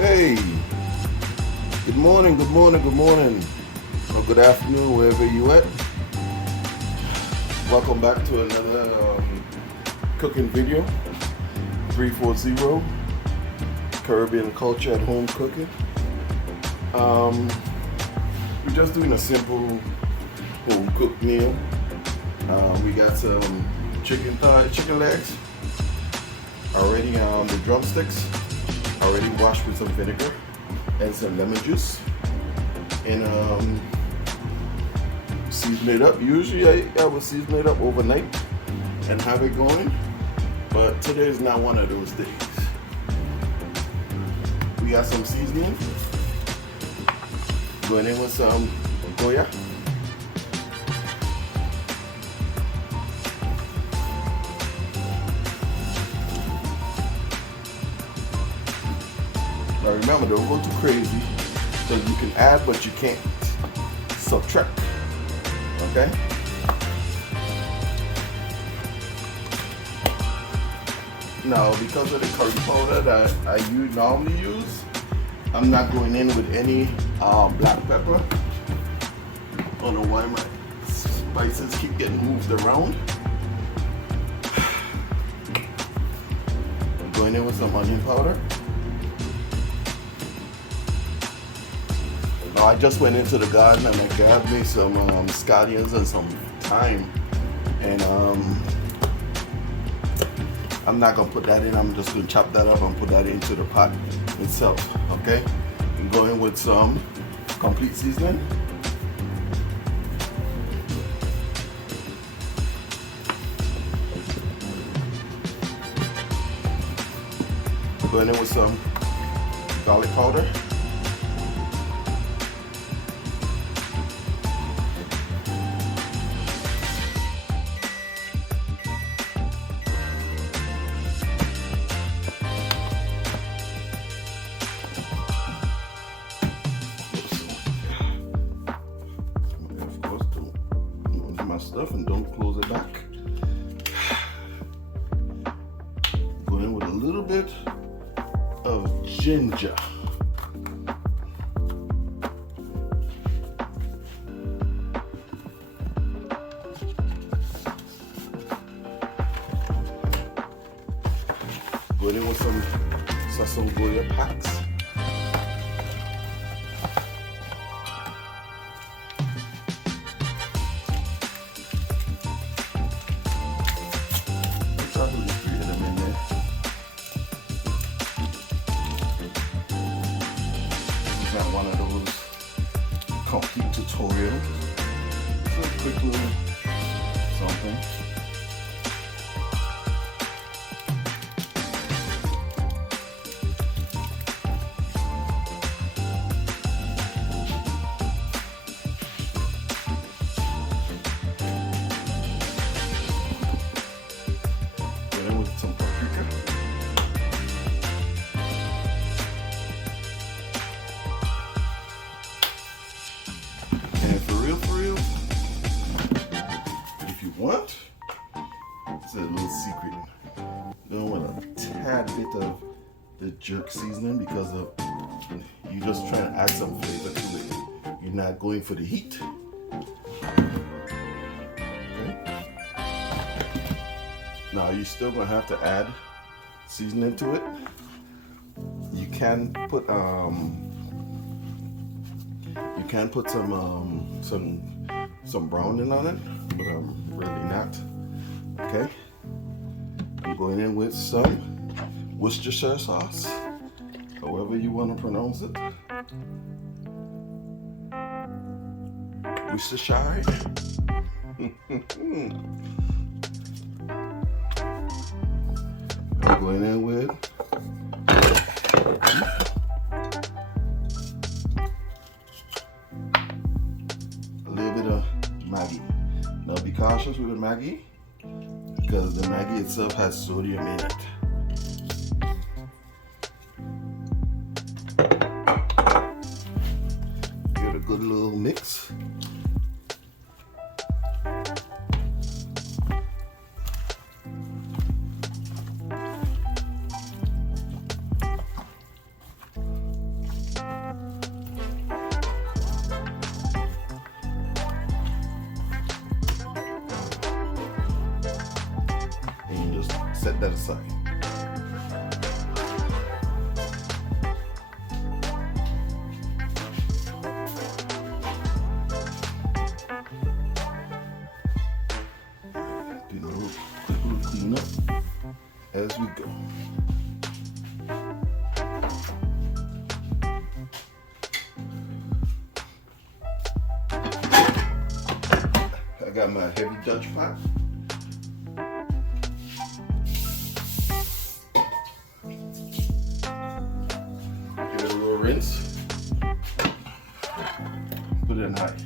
Hey, good morning, good morning, good morning, or good afternoon, wherever you at. Welcome back to another cooking video. 340 Caribbean culture at home cooking. We're just doing a simple home cooked meal. We got some chicken legs already, the drumsticks already washed with some vinegar and some lemon juice, and season it up. Usually I would season it up overnight and have it going, but today is not one of those days. We got some seasoning going in with some goya, now remember, don't go too crazy, so you can add but you can't subtract. Okay? Now, because of the curry powder that I normally use, I'm not going in with any black pepper. I don't know why my spices keep getting moved around. I'm going in with some onion powder. Now, I just went into the garden and I grabbed me some scallions and some thyme, and I'm not gonna put that in. I'm just gonna chop that up and put that into the pot itself. Okay, and go in with some complete seasoning. Going in with some garlic powder. Stuff and don't close it back. Go in with a little bit of ginger. Go in with some sesame goya packs. One of those complete tutorials. So quick little something. Put in with some paprika. For real, if you want, it's a little secret. You don't want a tad bit of the jerk seasoning because you're just trying to add some flavor to it. You're not going for the heat. Okay. Now you're still gonna have to add seasoning to it. You can put some browning on it, but I'm really not. Okay, I'm going in with some Worcestershire sauce, however you want to pronounce it. Worcestershire. I'm going in with Maggi. Now be cautious with the Maggi because the Maggi itself has sodium in it. Give it a good little mix. Set that aside. Do a little quick clean up as we go. I got my heavy Dutch pot. Give it a little rinse. Put it in high.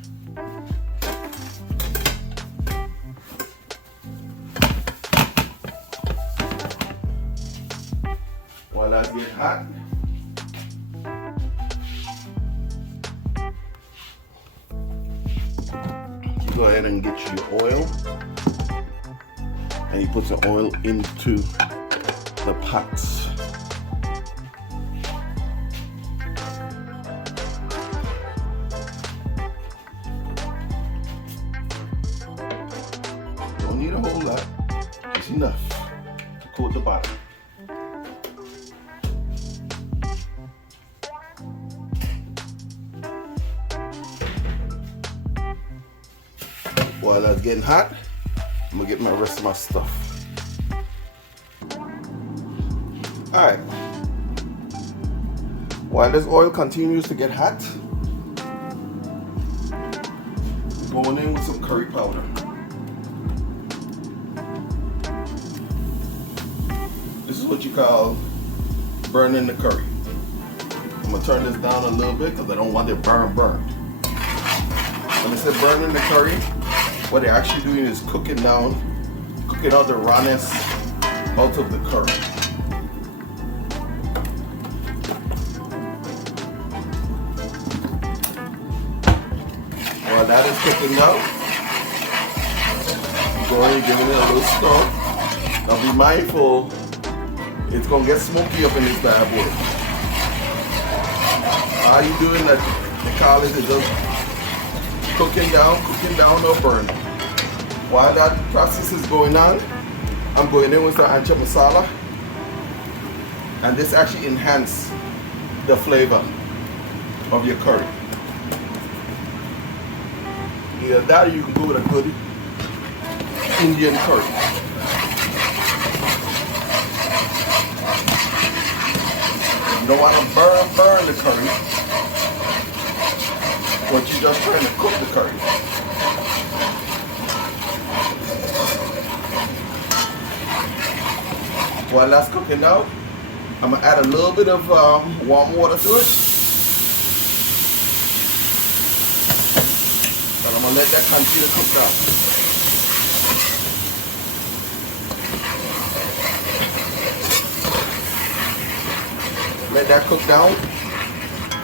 While that gets hot, you go ahead and get you your oil, and you put some oil into the pots. Don't need a whole lot, just enough to coat the bottom. While that's getting hot, I'm gonna get my rest of my stuff. All right. While this oil continues to get hot, we're going in with some curry powder. This is what you call burning the curry. I'm gonna turn this down a little bit because I don't want it burned. When I say burning the curry, what they're actually doing is cooking out the rawness out of the curry. While that is cooking out, go ahead and give it a little stir. Now be mindful, it's gonna get smoky up in this bad boy. How you doing that? They call it just cooking down or burning. While that process is going on, I'm going in with some ancha masala, and this actually enhances the flavor of your curry. Either that or you can go with a good Indian curry. You don't want to burn the curry, but you're just trying to cook the curry. While that's cooking now, I'm gonna add a little bit of warm water to it, and I'm gonna let that continue to cook down. Let that cook down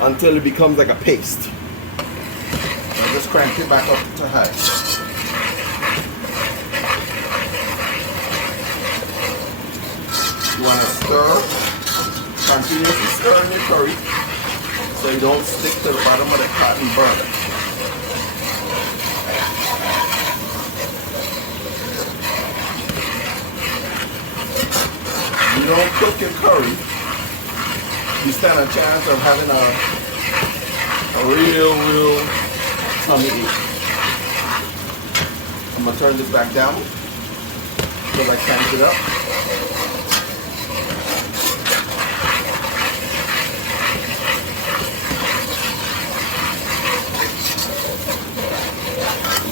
until it becomes like a paste. And just crank it back up to high. You want to stir, continuously stir in your curry so you don't stick to the bottom of the pot and burn it. You don't cook your curry, you stand a chance of having a real tummy ache. I'm going to turn this back down because I cranked it up.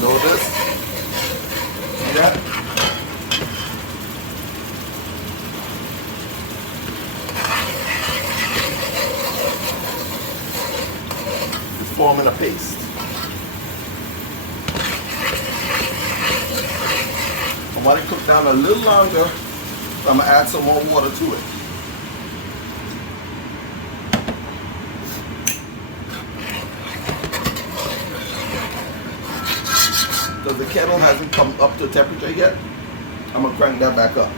Notice, see that? It's forming a paste. I want it cooked down a little longer, so I'm gonna add some more water to it. Because the kettle hasn't come up to temperature yet, I'm gonna crank that back up.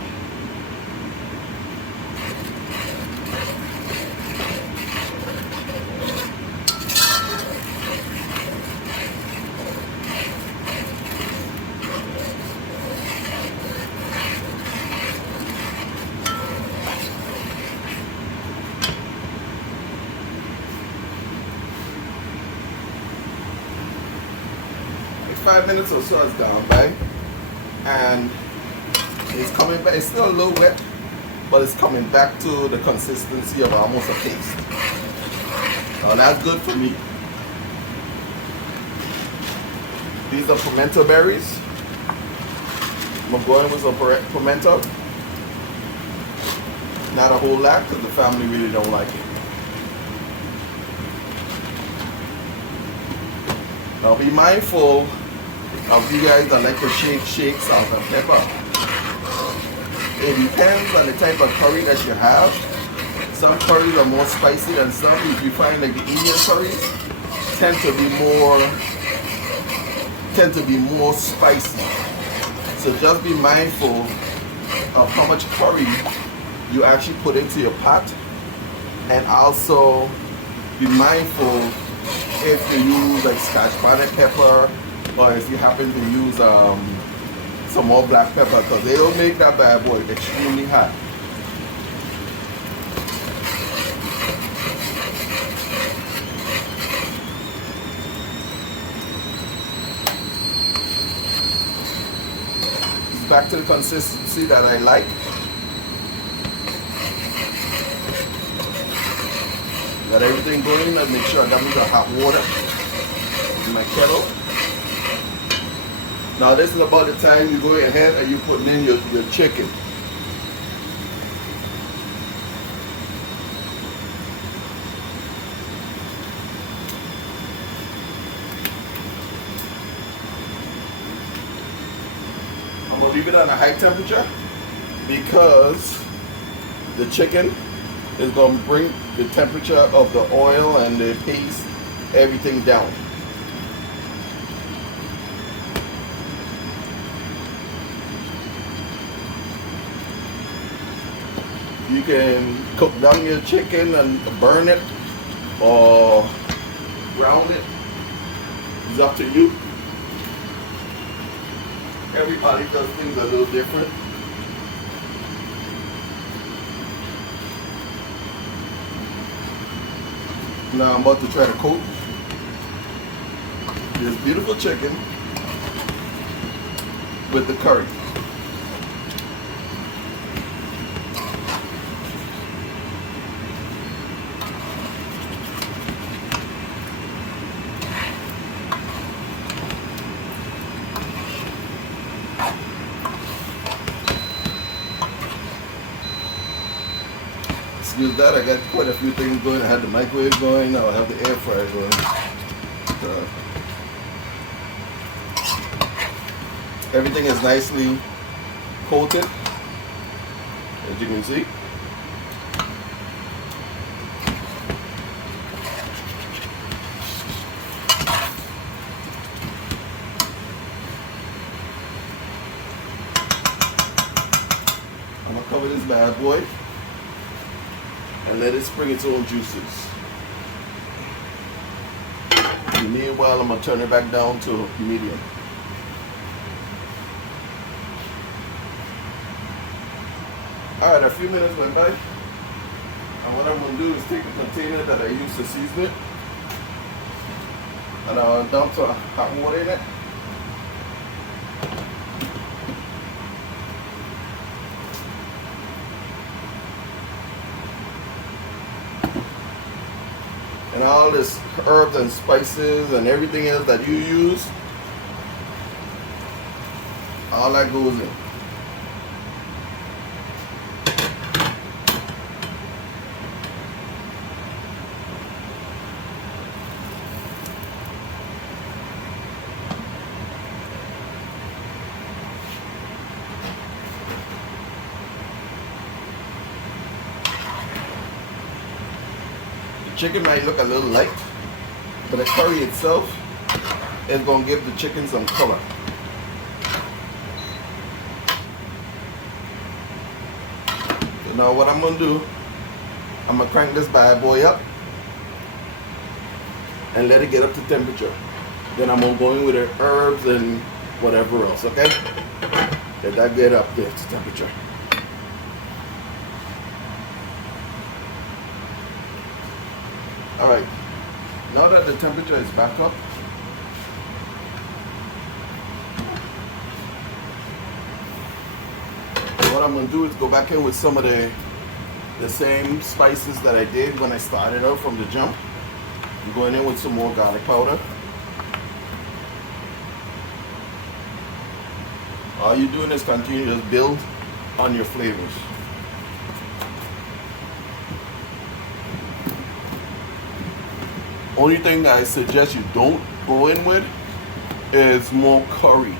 5 minutes or so has gone by, and it's coming back. It's still a little wet, but it's coming back to the consistency of almost a paste. Now that's good for me. These are pimento berries. I'm going with some pimento. Not a whole lot because the family really don't like it. Now be mindful of you guys that like to shake salt and pepper. It depends on the type of curry that you have. Some curries are more spicy than some. If you find like the Indian curries tend to be more spicy. So just be mindful of how much curry you actually put into your pot, and also be mindful if you use like scotch bonnet pepper, or if you happen to use some more black pepper, because they don't make that bad boy extremely hot. It's back to the consistency that I like. Got everything going. I make sure I got me the hot water in my kettle. Now this is about the time you go ahead and you put in your chicken. I'm gonna leave it on a high temperature because the chicken is going to bring the temperature of the oil and the paste, everything down. You can cook down your chicken and burn it or brown it. It's up to you. Everybody does things a little different. Now I'm about to try to coat this beautiful chicken with the curry. Excuse that, I got quite a few things going. I had the microwave going, now I have the air fryer going. Everything is nicely coated, as you can see. I'm gonna cover this bad boy and let it spring its own juices. And meanwhile, I'm gonna turn it back down to medium. All right, a few minutes went by, and what I'm gonna do is take the container that I used to season it, and I'll dump some hot water in it. And all this herbs and spices and everything else that you use, all that goes in. Chicken might look a little light, but the curry itself is going to give the chicken some color. So now what I'm going to do, I'm going to crank this bad boy up and let it get up to temperature. Then I'm going to go in with the herbs and whatever else, okay? Let that get up there to temperature. Alright, now that the temperature is back up, what I'm gonna do is go back in with some of the same spices that I did when I started out from the jump. I'm going in with some more garlic powder. All you're doing is continue to build on your flavors. Only thing that I suggest you don't go in with is more curry.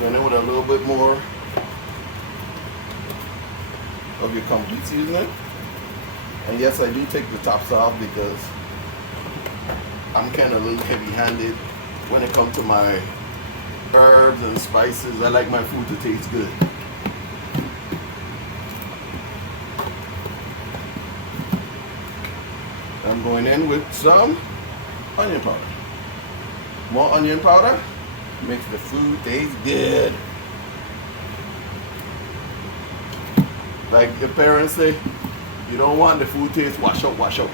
Going in with a little bit more of your complete seasoning. And yes, I do take the tops off because I'm kind of a little heavy-handed when it comes to my herbs and spices. I like my food to taste good. I'm going in with some onion powder. More onion powder makes the food taste good. Like your parents say, you don't want the food taste wash out, wash out.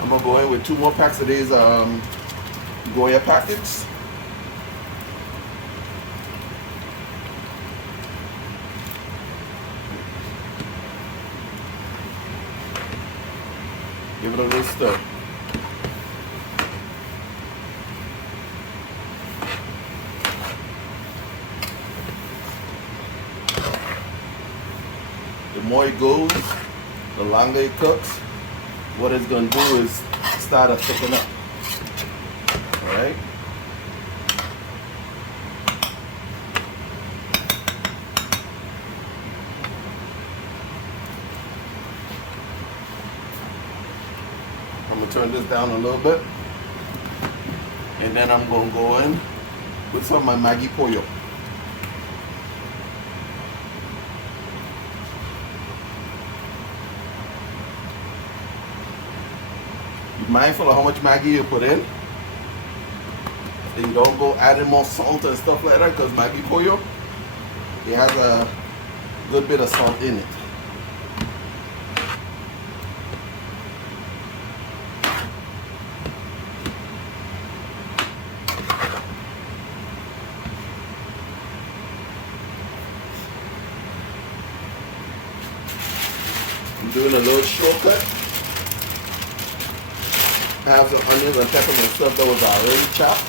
I'm gonna go in with 2 more packs of these Goya packets. Give it a little stir. The more it goes, the longer it cooks, what it's going to do is start to thicken up. Alright? I'm going to turn this down a little bit. And then I'm going to go in with some of my Maggi pollo. Be mindful of how much Maggi you put in. And you don't go adding more salt and stuff like that, because Maggi pollo, it has a good bit of salt in it. I'm doing a little shortcut. I have some onions and peppers and stuff that was already chopped.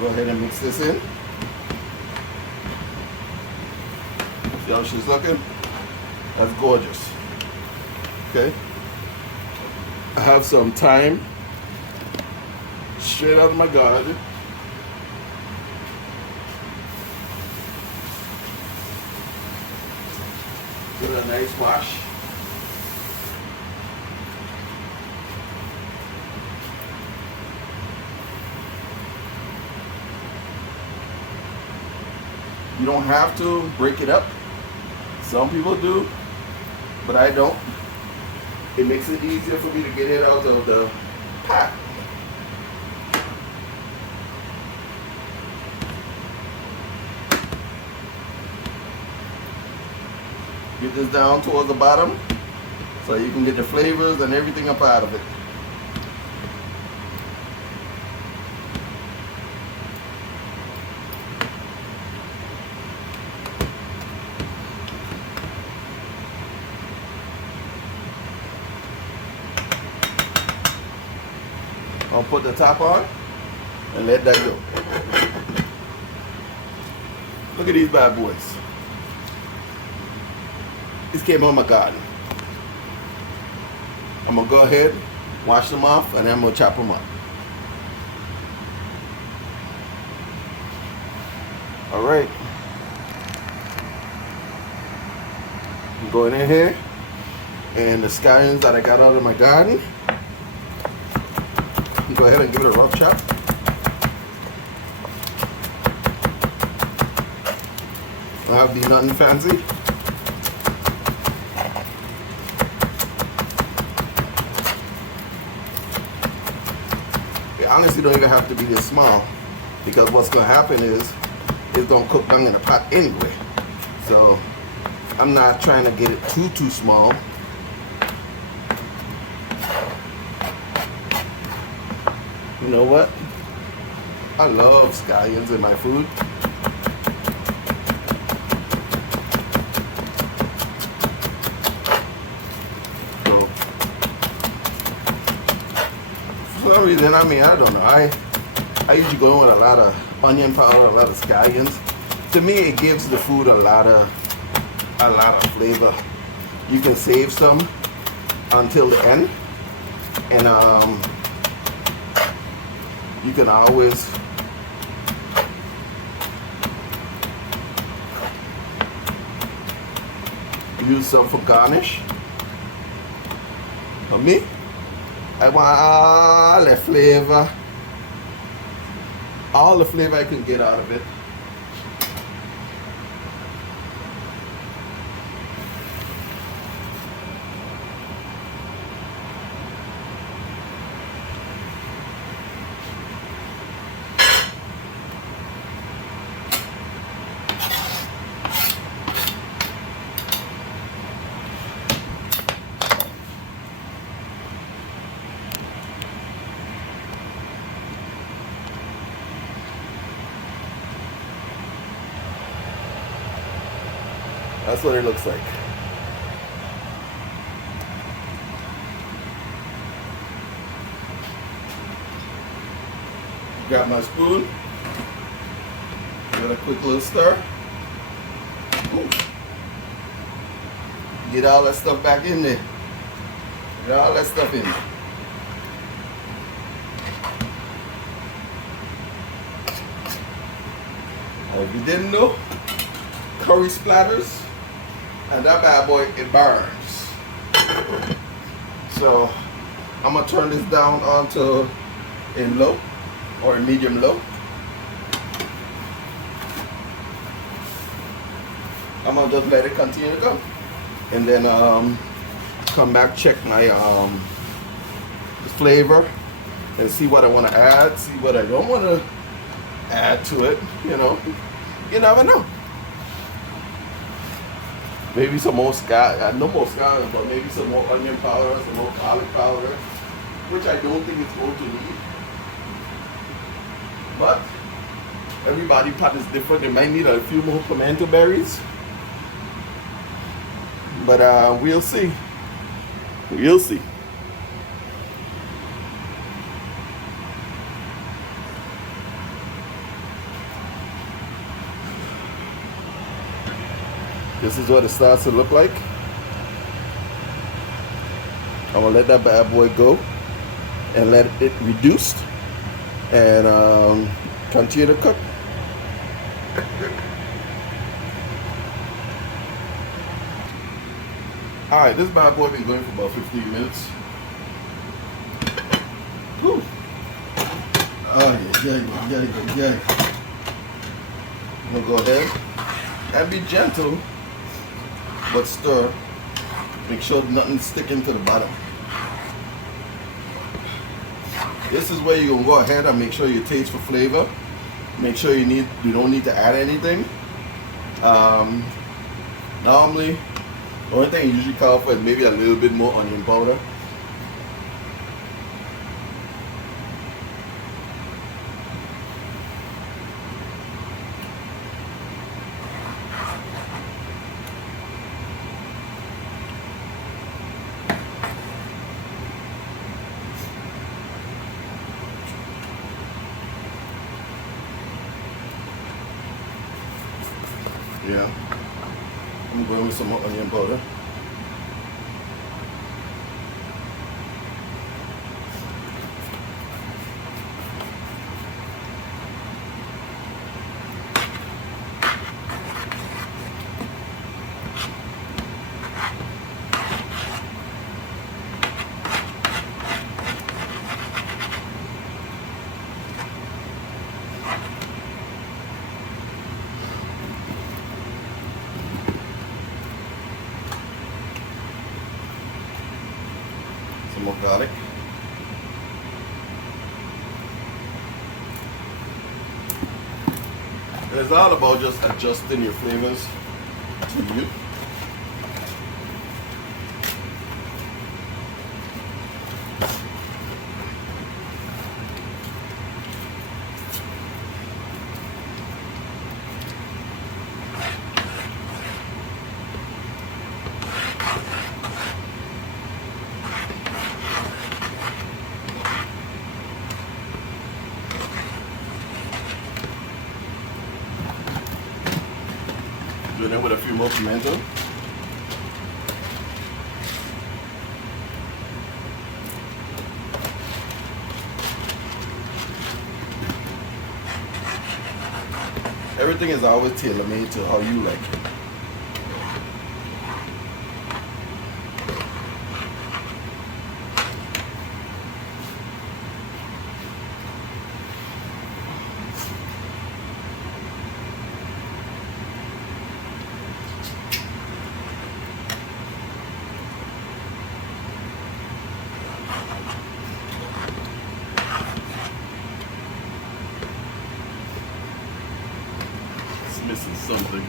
Go ahead and mix this in. See how she's looking? That's gorgeous. Okay. I have some thyme straight out of my garden. Give it a nice wash. You don't have to break it up. Some people do, but I don't. It makes it easier for me to get it out of the pot. Get this down towards the bottom so you can get the flavors and everything up out of it. I'll put the top on and let that go. Look at these bad boys. This came out of my garden. I'm gonna go ahead, wash them off, and then I'm gonna chop them up. All right. I'm going in here, and the scallions that I got out of my garden, go ahead and give it a rough chop. Don't have to be nothing fancy. It honestly don't even have to be this small, because what's gonna happen is it's gonna cook down in the pot anyway. So I'm not trying to get it too small. You know what? I love scallions in my food. So, for some reason, I mean, I don't know. I usually go in with a lot of onion powder, a lot of scallions. To me, it gives the food a lot of flavor. You can save some until the end, and you can always use some for garnish. For me, I want all the flavor I can get out of it. That's what it looks like. Got my spoon. Give it a quick little stir. Ooh. Get all that stuff back in there. Get all that stuff in there. Now, if you didn't know, curry splatters, and that bad boy, it burns. So I'm gonna turn this down onto in low or in medium low. I'm gonna just let it continue to go, and then come back, check my flavor, and see what I want to add, see what I don't want to add to it. You know, you never know. Maybe some more no more scallions, but maybe some more onion powder, some more garlic powder, which I don't think it's going to need. But everybody's pot is different. They might need a few more pimento berries. But we'll see. We'll see. This is what it starts to look like. I'm gonna let that bad boy go and let it reduce and continue to cook. All right, this bad boy been going for about 15 minutes. Whew. Oh yeah. I'm gonna go ahead and be gentle, but stir. Make sure nothing's sticking to the bottom. This is where you're gonna go ahead and make sure you taste for flavor. Make sure you don't need to add anything. Normally, the only thing you usually call for is maybe a little bit more onion powder. Yeah. I'm going with some onion powder. Some more garlic. It's all about just adjusting your flavors to you. Doing it with a few more pimento. Everything is always tailor-made to how you like it. Missing something.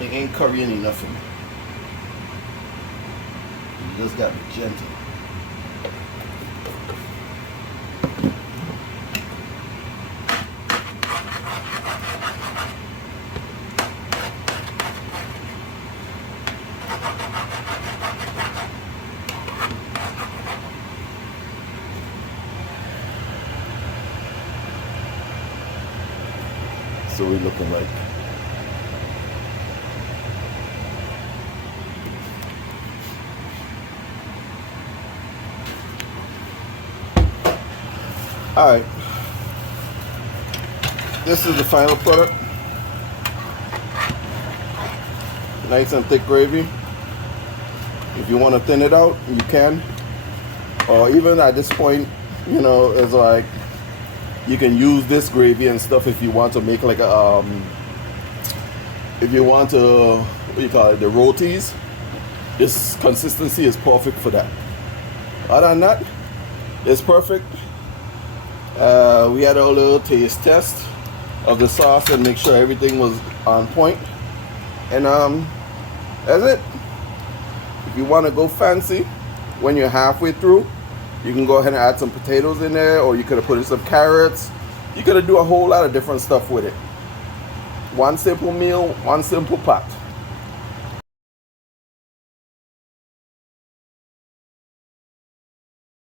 It ain't currying nothing. You just gotta be gentle. So we're looking like. Alright, this is the final product. Nice and thick gravy. If you want to thin it out, you can. Or even at this point, you know, it's like you can use this gravy and stuff if you want to make like a, if you want to, what do you call it, the rotis. This consistency is perfect for that. Other than that, it's perfect. We had a little taste test of the sauce and make sure everything was on point. And that's it. If you want to go fancy when you're halfway through, you can go ahead and add some potatoes in there, or you could have put in some carrots. You could have do a whole lot of different stuff with it. One simple meal, one simple pot.